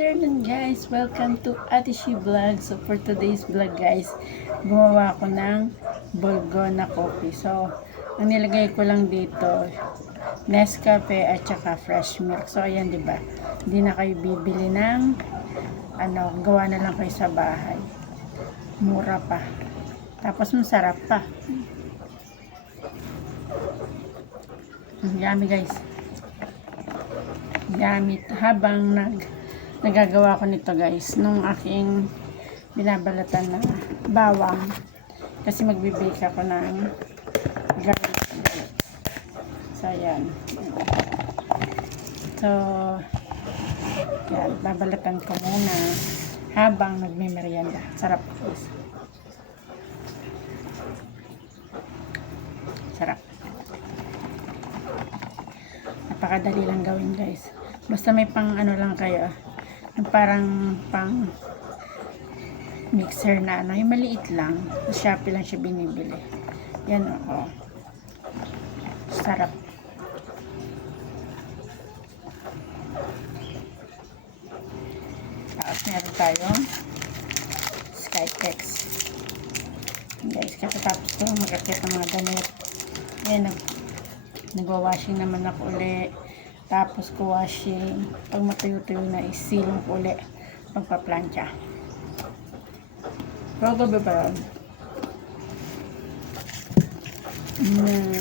afternoon guys! Welcome to Ate She Vlog. So for today's vlog guys, gumawa ako ng Bolgona coffee. So ang nilagay ko lang dito, Nescafe at saka fresh milk. So ayan, 'di ba? Hindi na kayo bibili ng gawa na lang kayo sa bahay. Mura pa. Tapos masarap pa. Yummy guys. Gamit habang nagagawa ko nito guys, nung aking binabalatan na bawang, kasi magbibake ako ng garlic. So ayan, so yan, babalatan ko muna habang nagme-merienda. Sarap guys, sarap, napakadali lang gawin guys. Basta may pang lang kayo, parang pang mixer na yung maliit lang. Sa Shopee lang siya binibili. Yan o. Sarap. Tapos meron tayong Skytex. Guys, katapos ko magkakit ng mga damit. Ayan, nagwa-washing naman ako uli. Tapos ko washing. Pag matuyo-tuyo na, isilong ko uli pagpa-plancha. Pero gabi pa rin.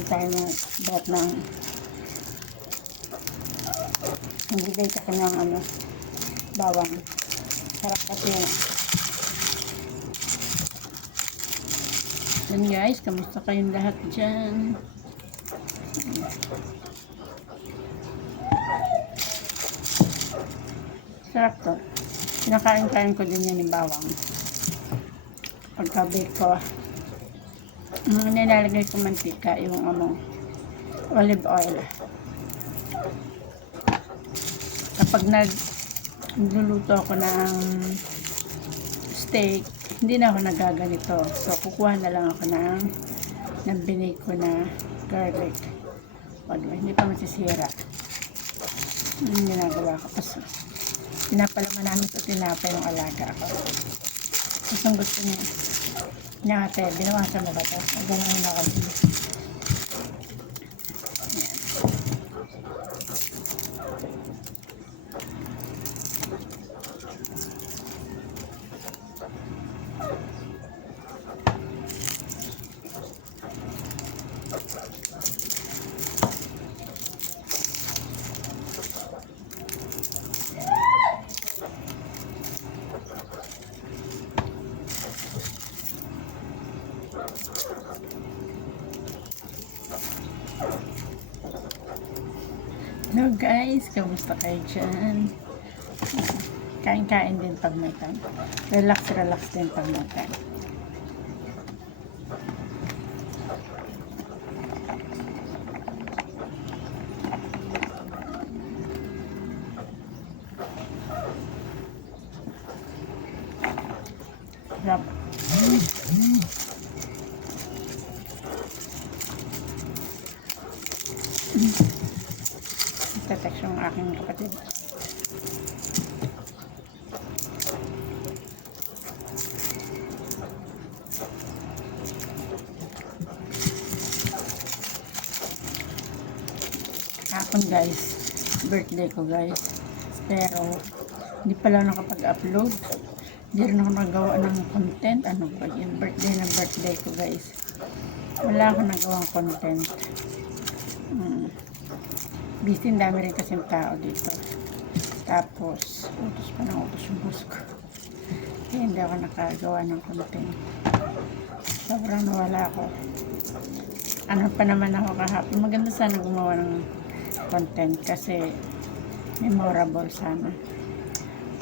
Tayo na buhat ng nagbigay ka ng bawang. Sarap kasi yun. Yan guys, kamusta kayong lahat dyan? Sarap to. Kinakain-kain ko din yan yung bawang. Pagka-bake ko, nilalagay ko mantika, yung olive oil. Kapag nagluluto ako ng steak, hindi na ako nagaganito. So, kukuha na lang ako ng binake ko na garlic. Hindi pa masisira. Yung ginagawa ko. Tapos, pinapalaman namin ito, tinapay yung alaga ako. Tapos ang gusto niya ate, binawasan mo ba ito? Ganun na kami. Hello guys, kamusta kayo dyan? Kain-kain din pag may time. Relax din pag may time. Sarap. Text yung aking kapatid. Hapon guys, birthday ko guys, pero hindi pala nakapag-upload, hindi rin ako nagawa ng content. Ano ba yung birthday ko guys, wala akong nagawang content. Busy, dami rin kasing tao dito. Tapos, utos yung bus ko. Kaya hindi ako nakagawa ng content. Sobrang nawala ako. Ano pa naman ako kahapon. Maganda sana gumawa ng content kasi memorable sana.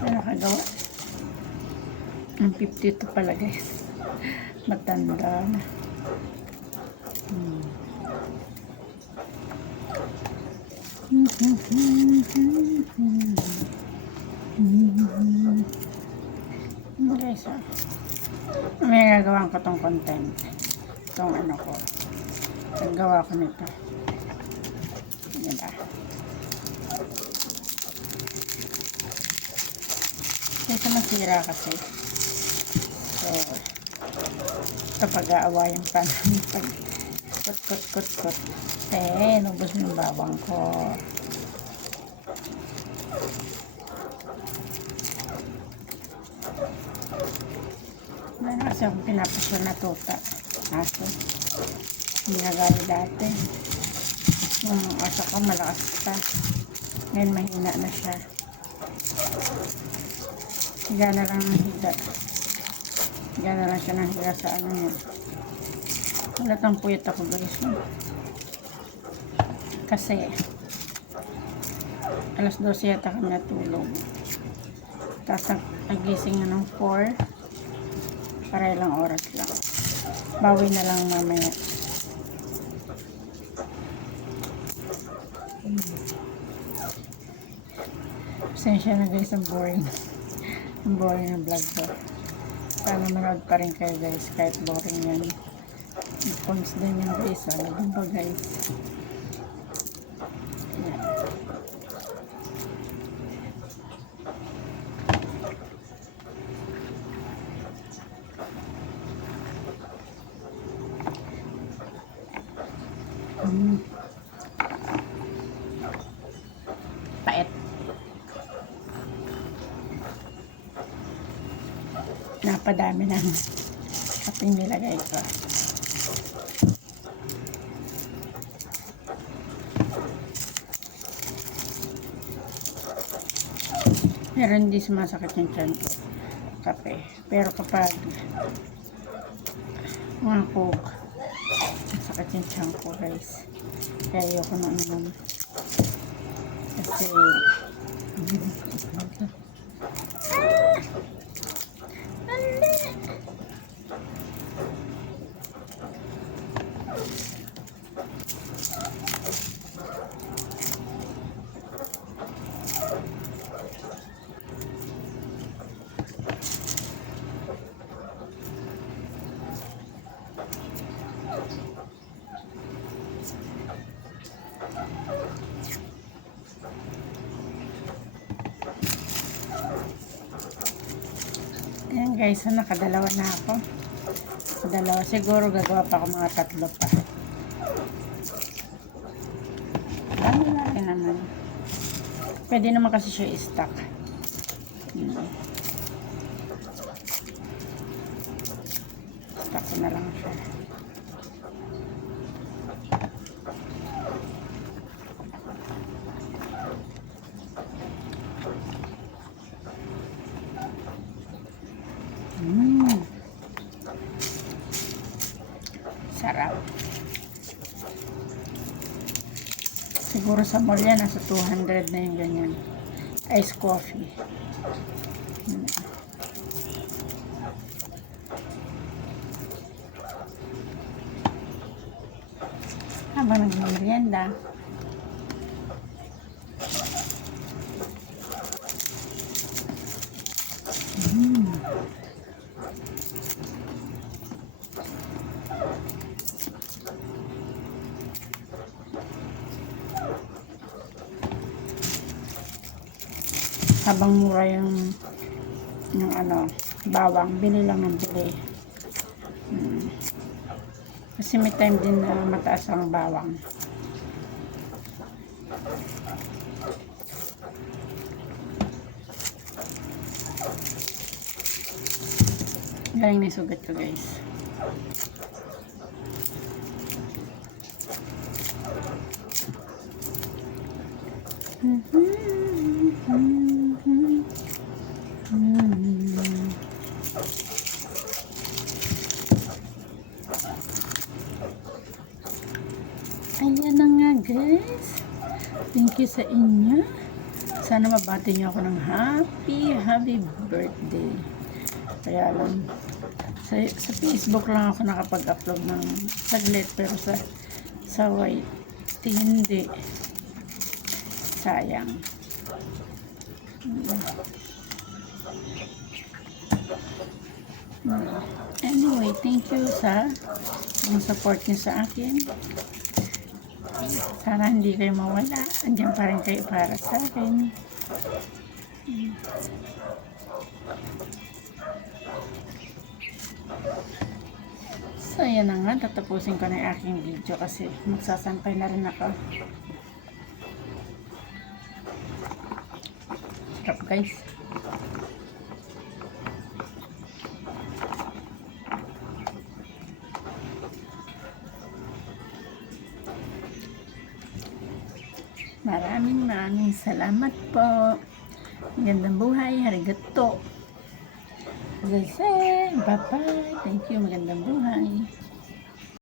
Pero nakagawa. Ang 52 pala guys. Matanda na. Okay, so may gagawin ko tong content, itong ko, nagawa ko nito, diba? Kaysa masira kasi. So, kapag aawayan pa namin pag kot. Nubos mo yung bawang ko. Meron kasi akong pinapasyon na tuta. Aso. Hindi nagari dati. Aso ko malakas pa. Ngayon mahina na siya. Higa na lang ng higa. Higa na lang siya ng higa sa ano niya. Walatang puyat ako guys. Kasi alas 12 yata kami natulog. Tapos nagising na ng 4. Para ilang oras lang. Bawi na lang mamaya. Pasensya na guys, ang boring. Ang boring ng vlog ko. Sana manood pa rin kayo guys, kahit boring yan. Yung points din yan guys, naging ba guys. Yan. Pait. Napadami ng kaping nilagay ko. Pero hindi sumasakit yung tiyan ko. Kape. Pero kapag mga coke, masakit yung tiyan ko guys. Kaya ayoko na naman. Kasi ayan guys, nakadalawa na ako. Dalawa, siguro gagawa pa ako mga 3 pa. Dami na rin naman. Pwede naman kasi siya i-stack. Stack ko na lang siya. Sarap. Siguro sa mall yan, nasa 200 na yung ganyan. Ice coffee. Habang nag-merienda. Habang mura yung ano, bawang, bili lang ng bili. Kasi may time din na mataas ang bawang. Galing na yung sugat ko guys. Ayan na nga guys. Thank you sa inyo. Sana mabati niyo ako ng happy birthday. Kaya lang sa Facebook lang ako nakapag-upload ng saglit, pero sa white hindi. Sayang. Anyway, thank you sa support niyo sa akin. Sana hindi kayo mawala. Andiyan pa rin kayo para sa akin. So, yan na nga. Tatapusin ko na yung aking video kasi magsasangkay na rin ako. Sarap, guys. Maraming salamat po. Magandang buhay. Harigato. Bye-bye. Thank you. Magandang buhay.